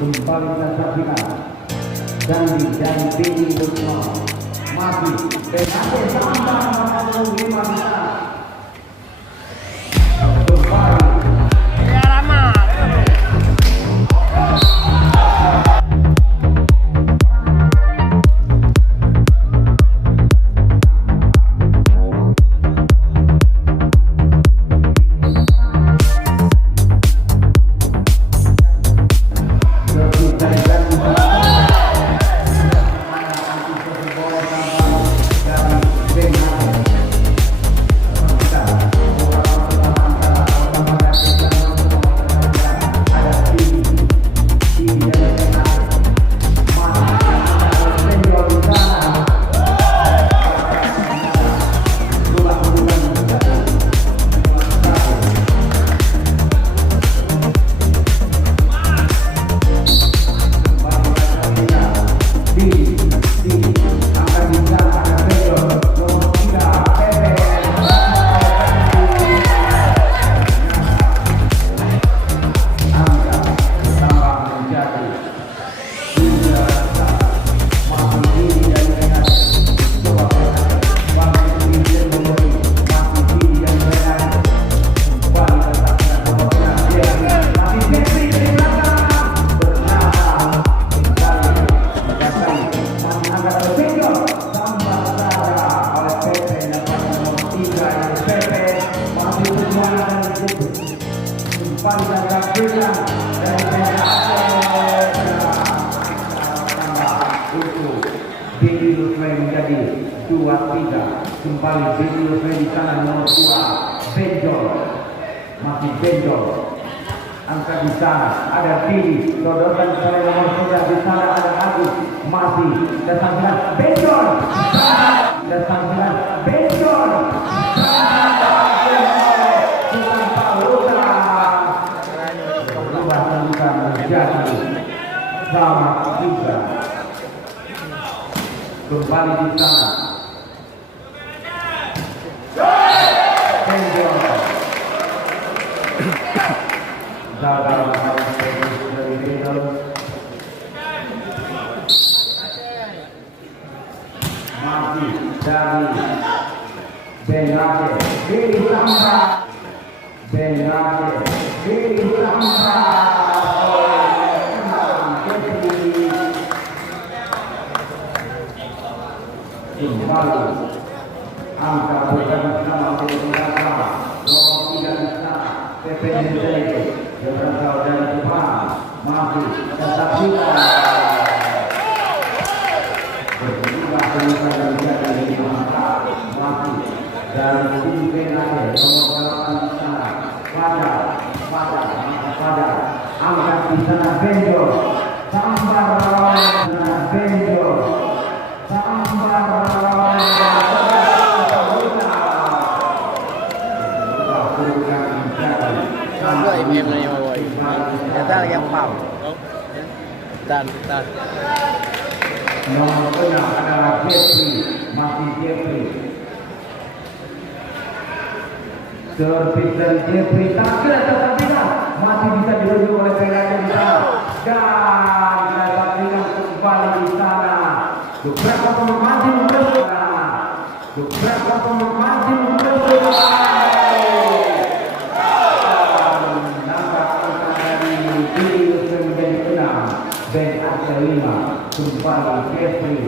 kembali kita saksikan Dandi dan Bini Lusno masih PKP tambah 45 kita kembali menjadi 2-3 kembali Bini Lusno di sana nomor 2 Benjol masih Benjol angkat di sana ada Bini dodokan di sana nomor 3 di sana ada Agus masih datang Benjol datang Benjol menjadi sama 3 kembali di sana Benjol jaga dari Benjol masih dari Benjol Bini Samra Benjol Bini Samra kembali angka bersama sama nomor 3 di sana PPNC yang berasal dari Jepang masih tetap kita berjumlah dengan menjadi 5 masih dari tim PNC nomor 8 di sana pada angka di sana Benjol sambar Benjol yang pam dan nomor tengah adalah Jeffrey masih Jeffrey servis dari Jeffrey tak kira masih bisa dirujuk oleh PKP di sana dan kita saksikan kembali di sana beberapa pemain masih Ben ada 5 kembali Jeffrey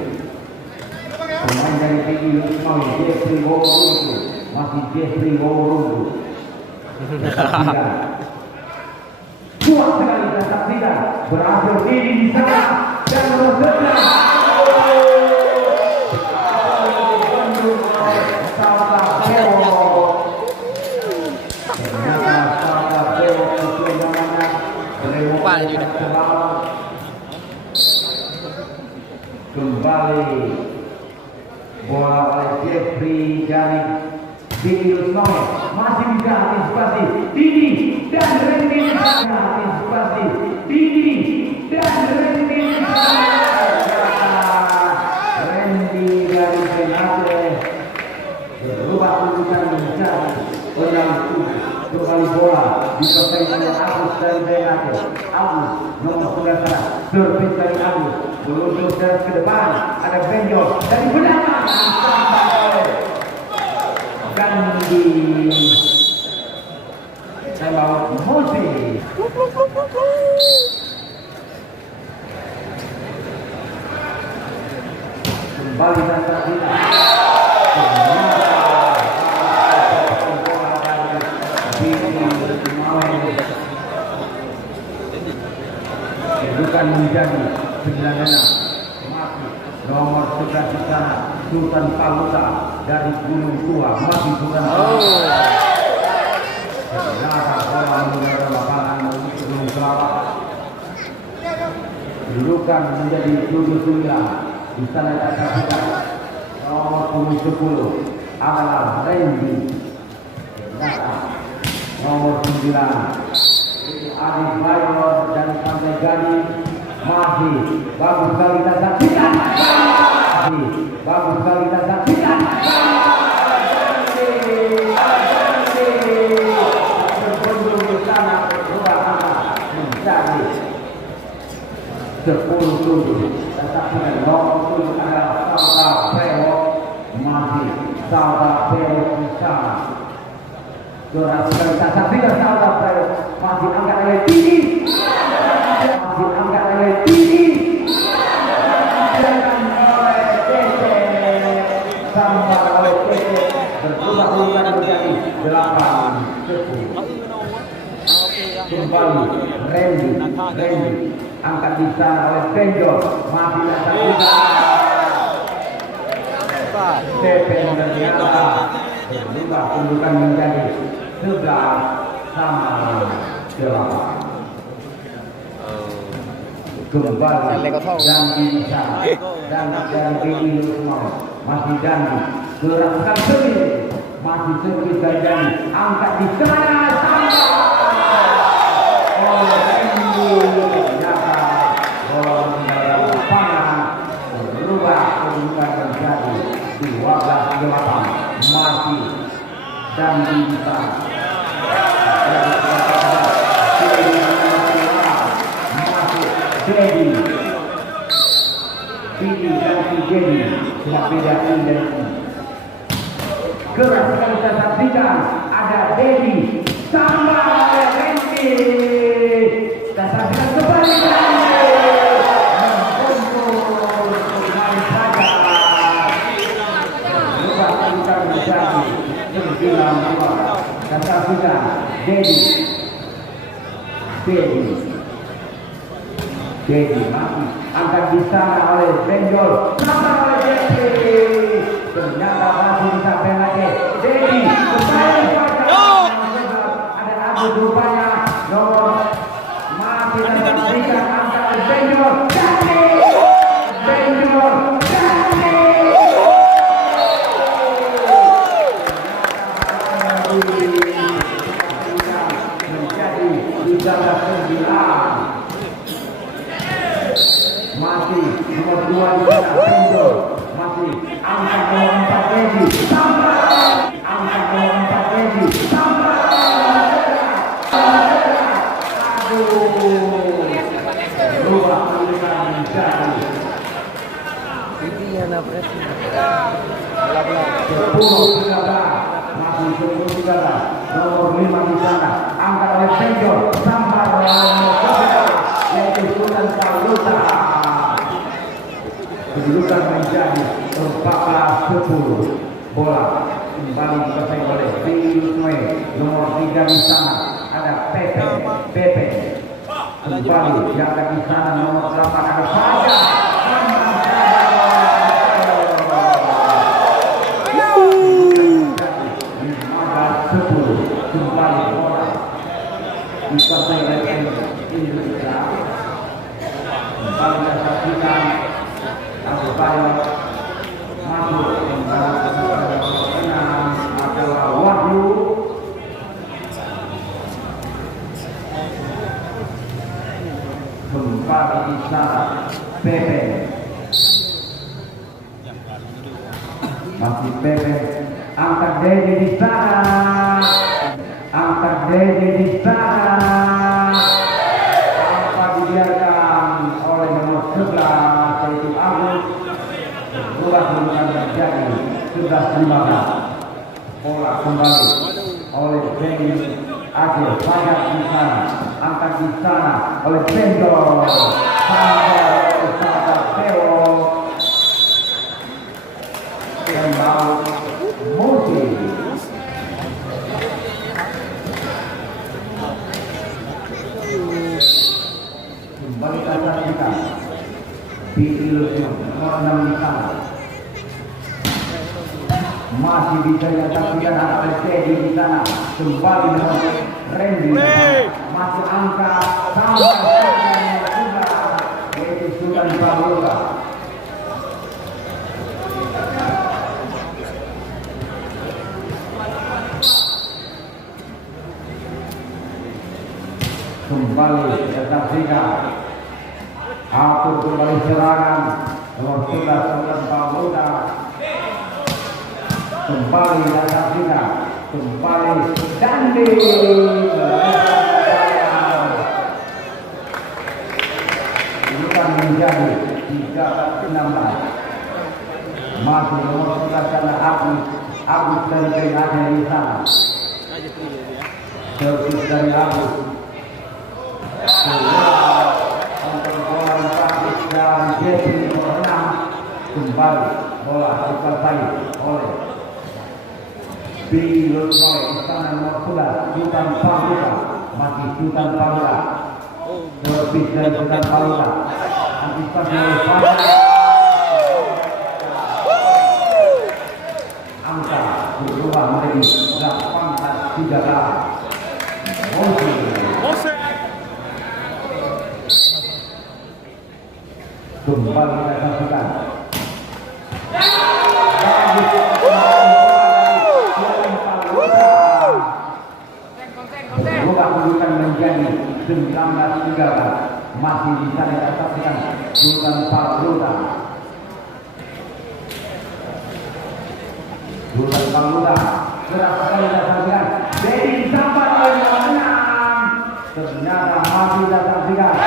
pemain dari Bini Lusno Jeffrey Woworuntu masih Jeffrey Woworuntu kuat sekali kita saksikan berhasil Bini di sana dan berhasil kembali bola oleh Jeffrey dari Bini Lusno masih bisa antisipasi Bini dan Randy antisipasi Bini dan Randy dari Benate berubah kedudukan menjadi 6-7 kembali bola di pertandingan Agus dari Benate Agus nomor 19 servis dari Agus meluncur ke depan, ada Benjol dari belakang Gandhi lewat Moses. Kembali datang kita bukan menjadi 96 masih nomor 11 di sana Sultan Paluta dari Gunung Tua masih Sultan Paluta. Ternyata bola mengenai lapangan Gunung Kelapa. Kedudukan menjadi 79 di sana kita nomor 10 adalah Randy. Ternyata nomor 9 Adi Bayor dan Pantai Gading masih bagus sekali kita saksikan. Bagus sekali kita saksikan. Sebelum di sana dua angka menjadi 10-7. Tetapi nomor 7 adalah Saudara Preo masih Saudara Preo di sana. Saudara kita saksikan Saudara Preo masih angkat oleh tinggi, masih angkat oleh tinggi, dengan oleh TT sampai oleh TT berubah-ubah menjadi 8-10. Kembali Randy angkat di sana oleh Benjol masih datang TT ternyata berubah kedudukan menjadi 11 sama 8. Kembali dan di sana dan ini semua masih Dandi gerakan sendiri masih servis dari angkat di sana ternyata bola mendarat lapangan berubah kedudukan menjadi 12-8 masih Dandi di sana. Jadi cuma beda ini keras sekali kita saksikan ada Dedi sama Randy kita saksikan kembali kembali saja lupa kita menjadi 9-2 kita saksikan Dedi masih angkat di sana oleh Benjol sama oleh Dedi ternyata masih disampai lagi Dedi kembali ada Abu rupanya nomor masih tersaksikan angkat oleh Benjol Benjol menjadi 39 masih nomor 2 di sana Benjol masih angkat nomor 4 Dedi sampai angkat nomor 4 Dedi sampai luar kedudukan menjadi ini yang napres 10-13 masih 10-13 nomor 5 di sana angkat oleh Benjol sampai yaitu Sultan Paluta. Kedudukan menjadi 14-10. Bola kembali dikuasai oleh Biuswe nomor 3 di sana ada Pepe kembali yang di sana nomor 8 ada Fajar kembali bola dikuasai oleh Indonesia kembali kita saksikan Abu Bayor masuk adalah Wahyu kembali di sana Pepe masih Pepe angkat Dedi di sana angkat Dedi di sana tanpa dibiarkan menjadi 11-15. Bola kembali oleh Benny Aceh, banyak di sana, angkat di sana oleh Bendol, Sada Teo, tembak Musi. Kembali ke atas kita di ilusion nomor 6 di sana. Masih bisa disaksikan oleh Teddy di sana. Kembali dengan Randy. Masih angka sampai juga yaitu Sultan Pramuka. Kembali disaksikan. Atur kembali serangan nomor 11 Sultan Pramuka. Kembali disaksikan. Kembali Dandi bukan menjadi 3-16. Masih nomor 11 sana Agus dari PHD di sana. Servis dari Agus. Untuk bola praktis dan Jeffrey nomor 6. Kembali bola dikuasai oleh di Lutnoy, istana nomor 11, Sultan Pramuka. Masih Sultan Pramuka. Servis dari Sultan Pramuka. Antisipasi oleh Fahad. Angka berubah menjadi 18-13. Kembali kita saksikan. Bukan menunjukkan menjadi 19-13. Masih bisa kita saksikan Sultan Pramuka. Sultan Pramuka keras sekali kita saksikan. Jadi disambar oleh nomor 6. Ternyata masih kita saksikan.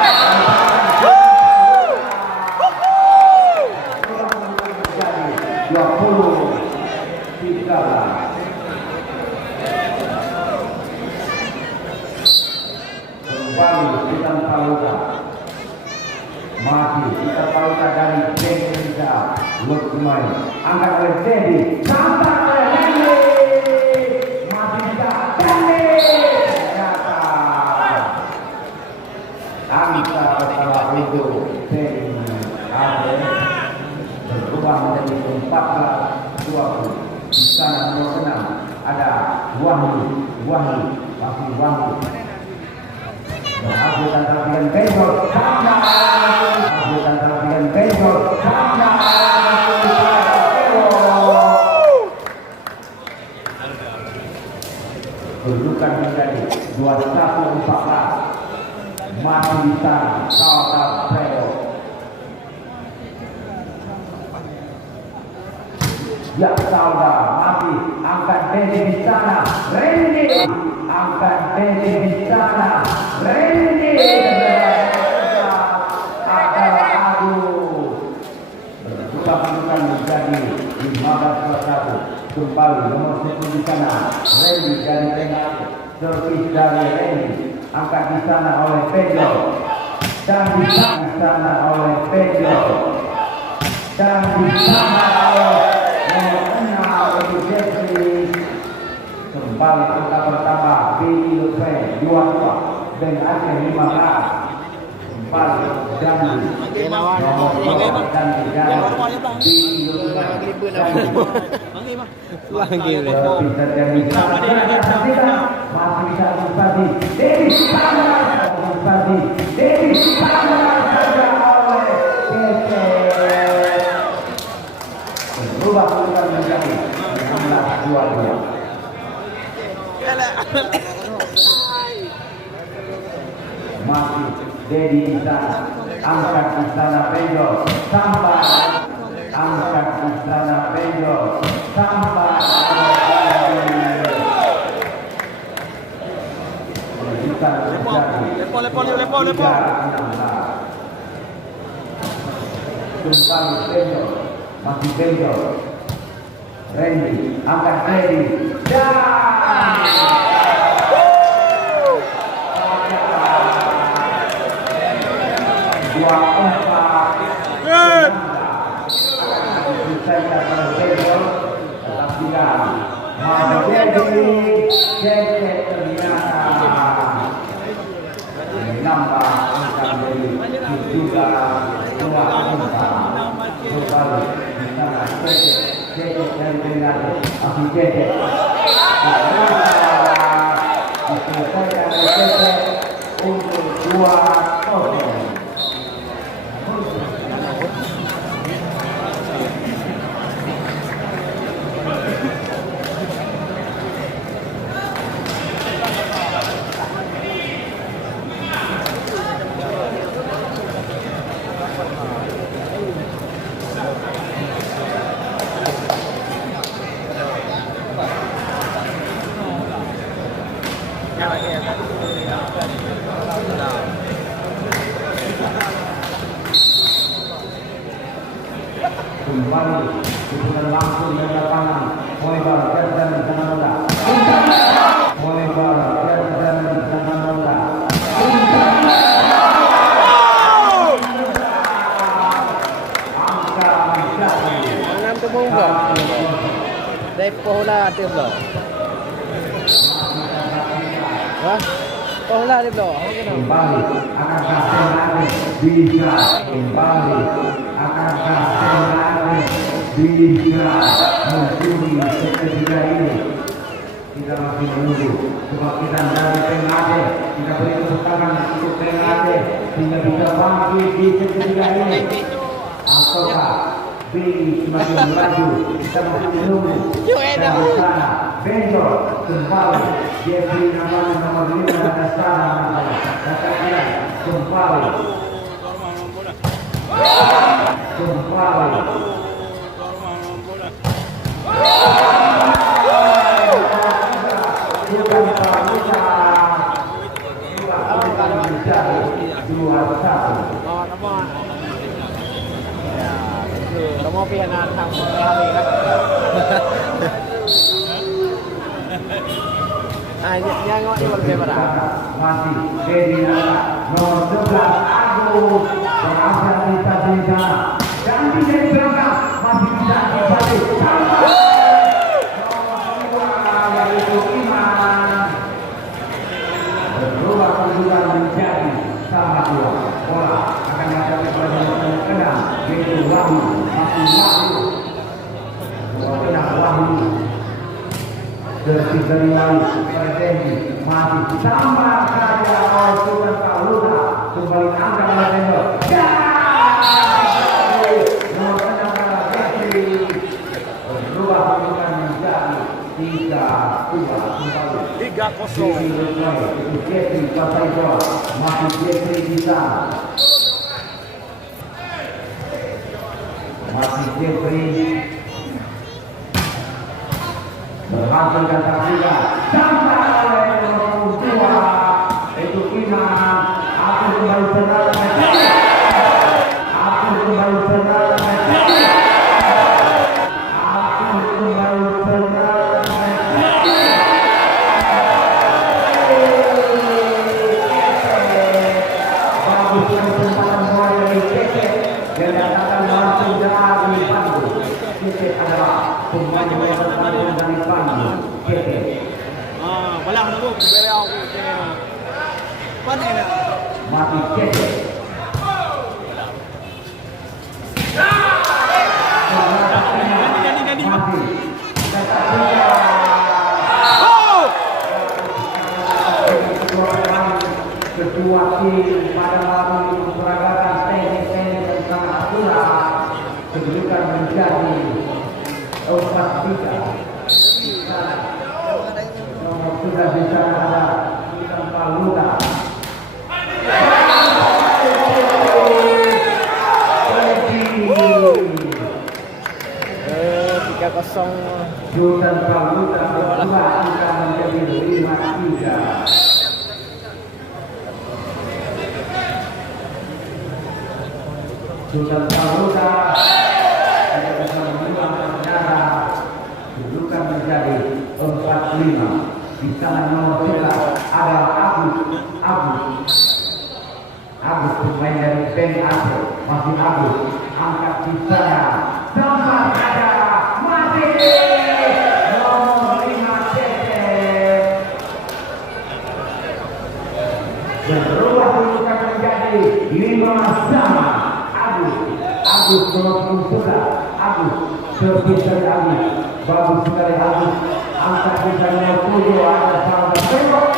Kembali kita Pramuka. Masih kita Pramuka dari Indonesia. Lutnoy angkat oleh Teddy, sampai oleh Dandi. Masih bisa Dandi. Ternyata angka setelah itu Teddy berubah menjadi 14-20. Di sana nomor 6 ada Wahyu, masih Wahyu. Hasil tantang Bendol, hasil tantang Bendol, kedudukan menjadi 21-14. Masih bisa Sultan Pramuka. Ya Sauda masih angkat Dede di sana, Randy angkat Dede di sana, Randy adalah Agus. Bertukar-tukar menjadi 15-21. Kembali nomor 10 di sana, Randy dari tengah, servis dari Randy, angkat di sana oleh Pedro, dan di sana oleh Pedro, dan di sana oleh kembali angka pertama Benny Lutnoy 22 dan Aceh 15. Kembali Dandi nomor 2 Dandi Benny Lutnoy bisa jadi masih bisa Ustadi Dewi Ustadi Dewi saja oleh Kece berubah bukan menjadi 16-22. Masih Dedi di sana, angkat di sana Bendol, sampai angkat di sana Bendol, sampai bisa terjadi. Lepo. Kembali Bendol, masih Bendol, Randy, angkat Randy. Dua empat. Saya berbeda, tetap tidak. Jadi ternyata nambah angka dari juga dua angka berbalik di sana. Jadi dari Bengkulu, tapi jadi diselesaikan oleh untuk 2-0. Kembali dukungan langsung dari lapangan Molebar dan Sananda. Molebar dan Sananda. Angka menjadi 6 tumunggo. Dari pohula tim lo. Hah? Pohula tim lo. Kembali akan kasih lagi bisa kembali akan kasih lagi bisa mencuri ketiga ini. Kita masih menunggu kebangkitan dari Tengade. Kita beri tepuk tangan untuk Tengade sehingga bisa bangkit di ketiga ini. Ataukah Billy semakin melaju, kita masih menunggu. Dan di sana Benjol kembali Jeffrey namanya nomor 5 dan sana katakan kembaliเราmau pianทางhari kan. Yang ngok di lebih berapa? Masih Dedi nomor 11 Agus berhasil di sana dan menjadi berangkat masih bisa dibalik nomor 2 yaitu Iman berubah kedudukan menjadi sama 2 bola akan menghadapi pelajaran kedang yaitu Wahyu masih Wahyu Detik dari lalu Presenti masih sama saja oleh Sultan Pauluda kembali angkat oleh Tendor nomor 6 Presenti berubah kedudukan menjadi 3-2 kembali 3-0 itu Jeffrey pasai bola masih Jeffrey di sana masih Jeffrey berhasil dan terbuka sampai oleh nomor 2 itu Iman. Aku kembali benar aku kembali benar aku kembali benar bagus kesempatan bola dari Keke dan datangkan langsung dari panggung. Keke adalah pemain yang bertanggung dari panggung. Keke wala na mo pero ako paano na mati Keke mati ketua tim pada waktu peragatan teknik dan sangat akurat kedudukan menjadi 4-3 nomor sudah di sana ada Sultan Pauluda 3-0 Sultan Pauluda berdua akan menjadi 5-3 Sultan Pauluda tidak bisa mengulang sejarah 5. Di sana nomor 11 adalah Agus pemain dari Ben Aceh. Masih Agus angkat di sana sempat ada masih nomor 5 Cecep berubah kedudukan menjadi 5 sama. Agus nomor 11 Agus servis dari Agus bagus sekali Agus angkat di sana nomor 7 ada salah tembak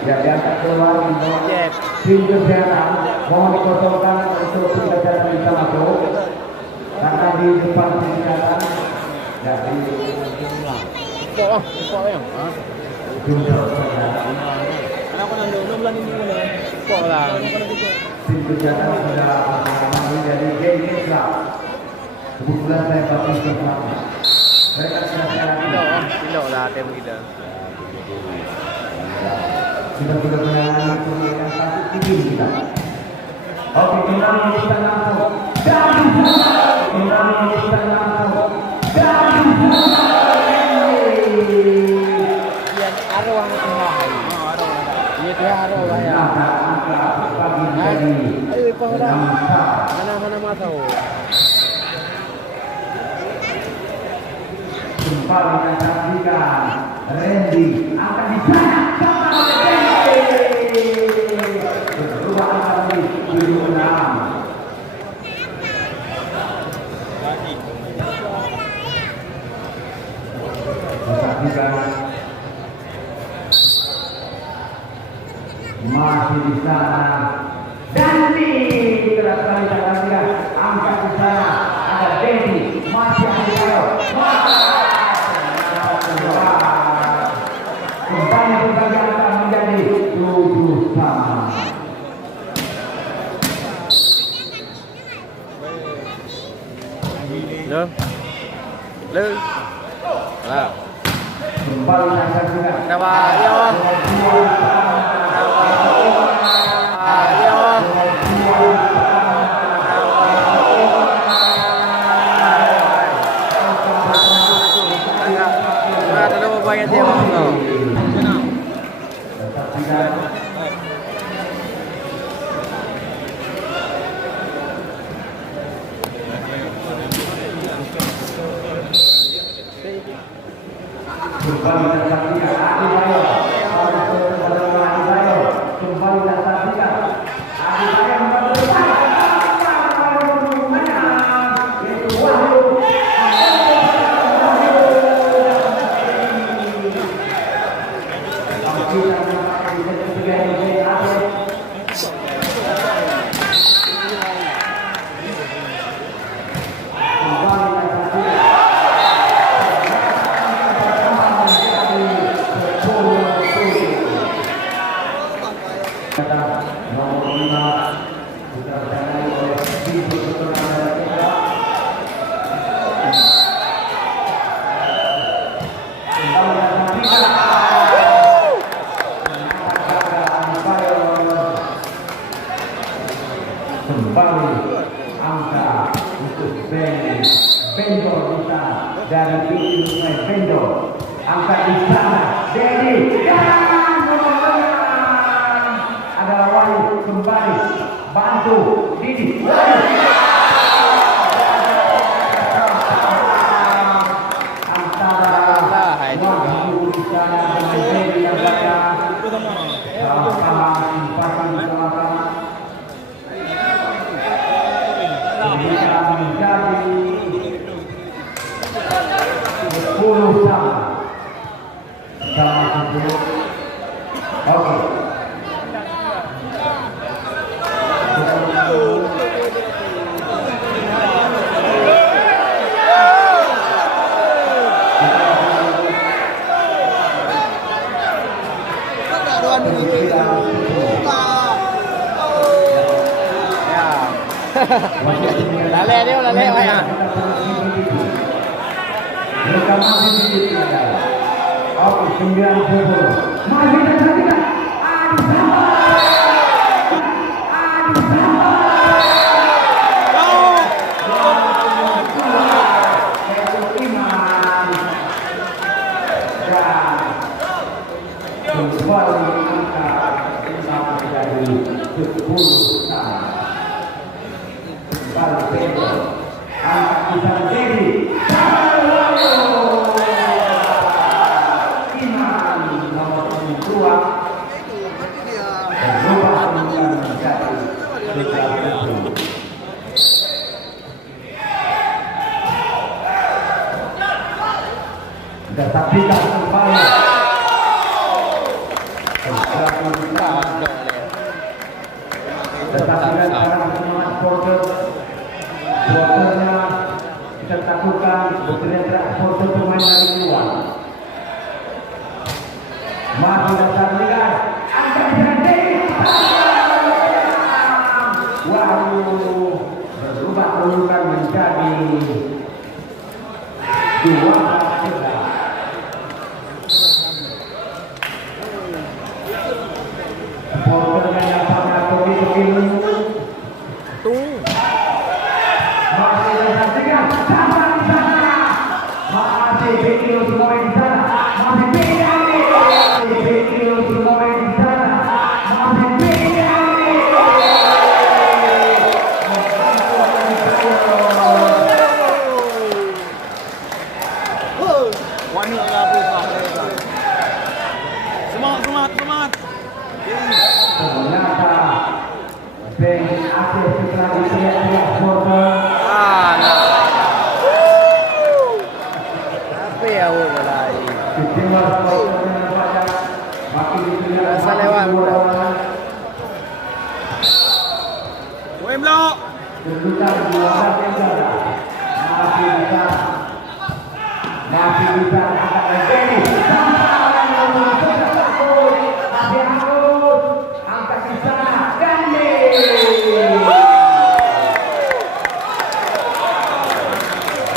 ya diangkat keluar tim kesehatan mohon dikosongkan untuk tim kesehatan bisa masuk karena di depan tim kesehatan ya di tim kesehatan tim kesehatan sudah pengalaman dari game Islam kebetulan saya bapak Islam mereka sudah Tidak lah tim kita. Kita sudah menangani pemilihan satu tim kita. Oke, kita menyebutkan langsung. Kita menyebutkan langsung. Yang arwah tengah. Iya dia arwah ya. Angka pagi dari. Ayo pengulang. Mana tahu. Kembali dan saksikan Randy akan di sana berubah angka di 76. Saksikan masih di sana Dandi keras kali saksikan angka di sana ada Dedi masih ada Ayo kembali berbagai akan menjadi 7 sama. Lu. Lah. Kembali akan juga. Kenapa? Yo. Banyak dia masuk. Kembali dan saksikan Adi Bayo kembali dan saksikan Adi nomor 5 diterjemahkan oleh tim pertukaran kita. Kembali angka untuk Bendol kita dari tim Bendol angka di sana Dedi adalah Wahyu kembali bantu Didi antara Wahyu di sana dengan Dedi yang saya sama-sama simpati sama-sama bisa menjadi 10 sama 10. Oke. Lale dia, lale wah ya. Mereka masih sedikit tinggal. Oke, 90. Masih terhentikan. Adu sama. Adu sama. Kembali angka menjadi 10 sama. Kembali Pedro. Angka kita sendiri. Iman nomor 2 berubah menjadi 37. Saksikan kembali. Tetapi sekarang semangat supporternya kita takutkan berteriak supporter pemain dari luar. Masih datang lihat angka jadi. Waduh, berubah kedudukan menjadi 2-3. Supporternya yang sangat begitu masih disaksikan sama di sana, masih video semua di sana, masih beda nih, masih video semua di sana, masih beda nih. Wanita berusaha mereka. Semangat. Ternyata Ben Aceh setelah diteriak-teriak supporter. Apa ya mulai? Kecewa supporter yang banyak makin diteriak. Rasa lewat. Wemlo. Kedudukan 2-3 masih bisa angkat lagi. Masih harus angkat di sana. Gandhi.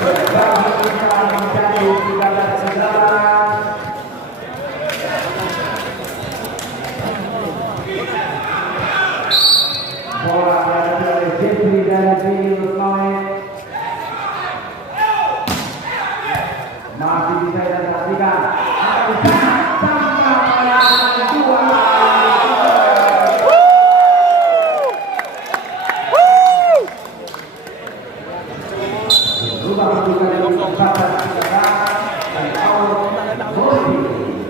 Berbagi kita menjadi 13-11. Bola dari Jeffrey dari sini Lutnoy. Masih bisa disaksikan. Angkat di sana. Sampai yang kedua. Berubah kedudukan yang kesempatan kita dan awal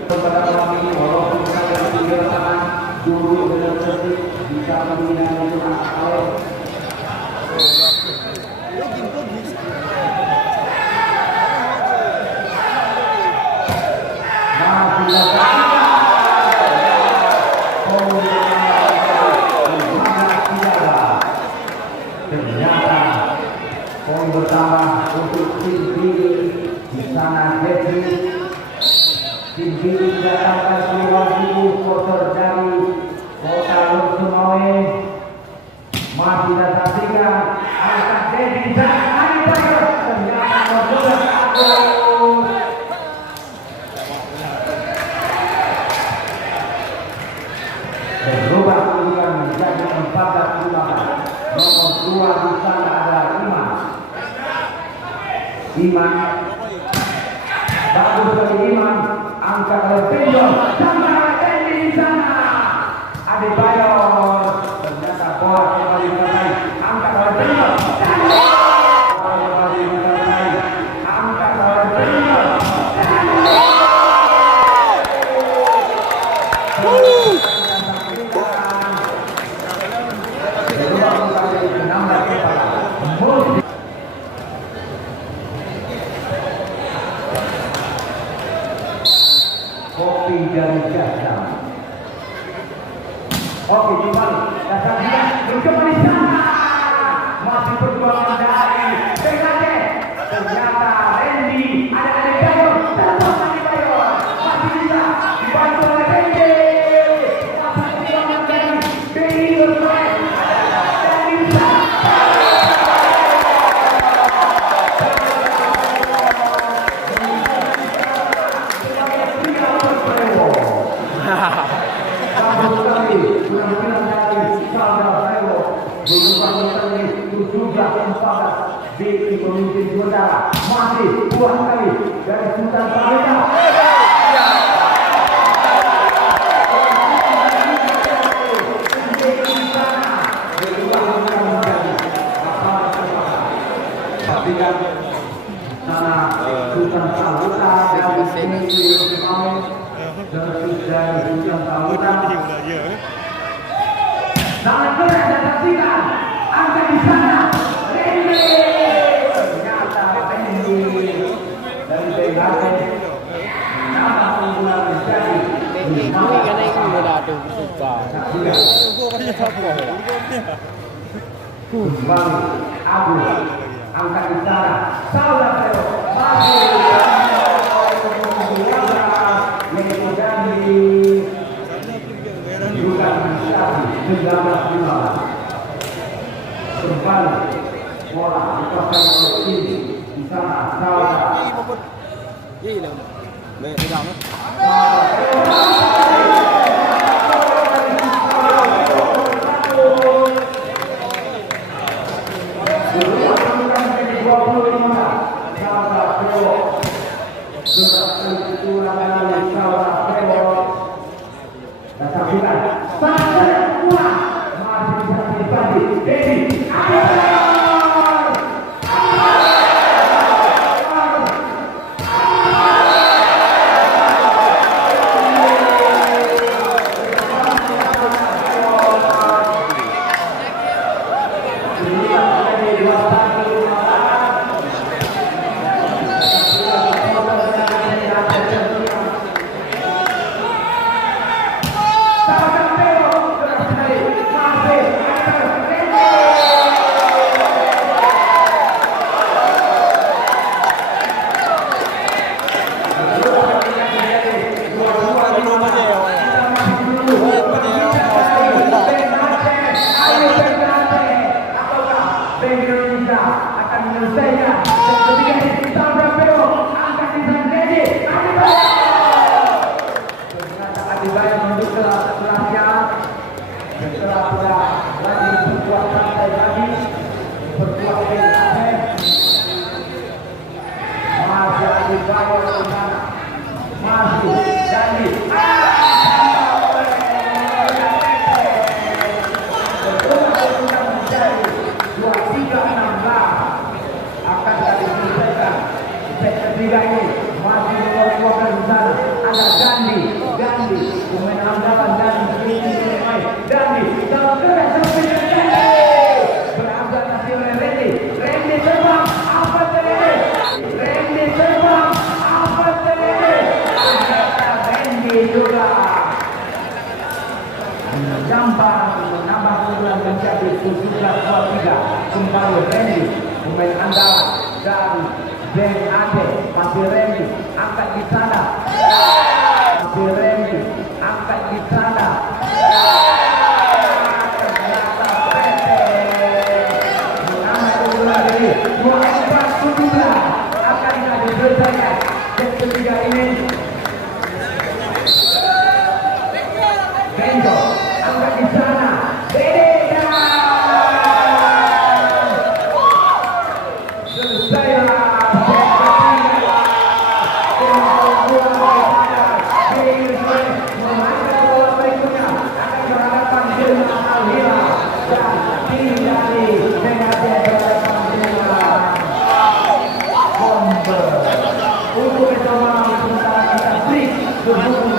kepada malam ini walaupun kita tinggal tangan dulu dengan tertib bisa membina itu awal. Ternyata poin bertambah untuk tim Billy di sana. Jeffrey tim Billy datangkan 10.000 supporter dari kota Lutsumawe. Masih disaksikan angkat Dedi dan Aribayo. Ternyata berbulan bagus. Berubah kedudukan menjadi 14-15. Nomor 2 di sana ada Iman. Bagus dari Iman. Angkat oleh Benjol. Sama Dendi di sana. Adebayor. Ternyata bola kembali dikuasai. Angkat oleh Benjol. Kembali dikuasai. Angkat oleh Benjol. Kopi dari Jasa. Oke, kembali. Dasar dia. Kembali sana. Masih perjuangan dari Bengate. Ternyata Randy. Ada Adebayor. Tetap Adebayor. Masih bisa. Dibantu oleh Randy. Masih perjuangan dari Benny Lutnoy. Dan bisa. 17-14 Beki memimpin sementara. Masih buah kali dari Sultan Pramuka. Saksikan sana Sultan Pramuka dari Sultan Pramuka. Sangat keren dan saksikan angkat di sana. Randy ternyata Randy dari BHT nama unggulan menjadi Ini kan ini udah tuh suka. kembali Agus angkat di sana. Saudara masih yaitu Dandi bukan menjadi 19-15. Kembali bola dikuasai oleh ini di sana. Saudara Gì là mẹ đi đâu đó. Kembali Randy pemain andalan dari BHT. Masih Randy angkat di sana. Masih Randy angkat di sana. Ternyata menambah unggulan ini 24-17 akan diselesaikan set ketiga ini. Benjo angkat di sana. Untuk kita sementara kita break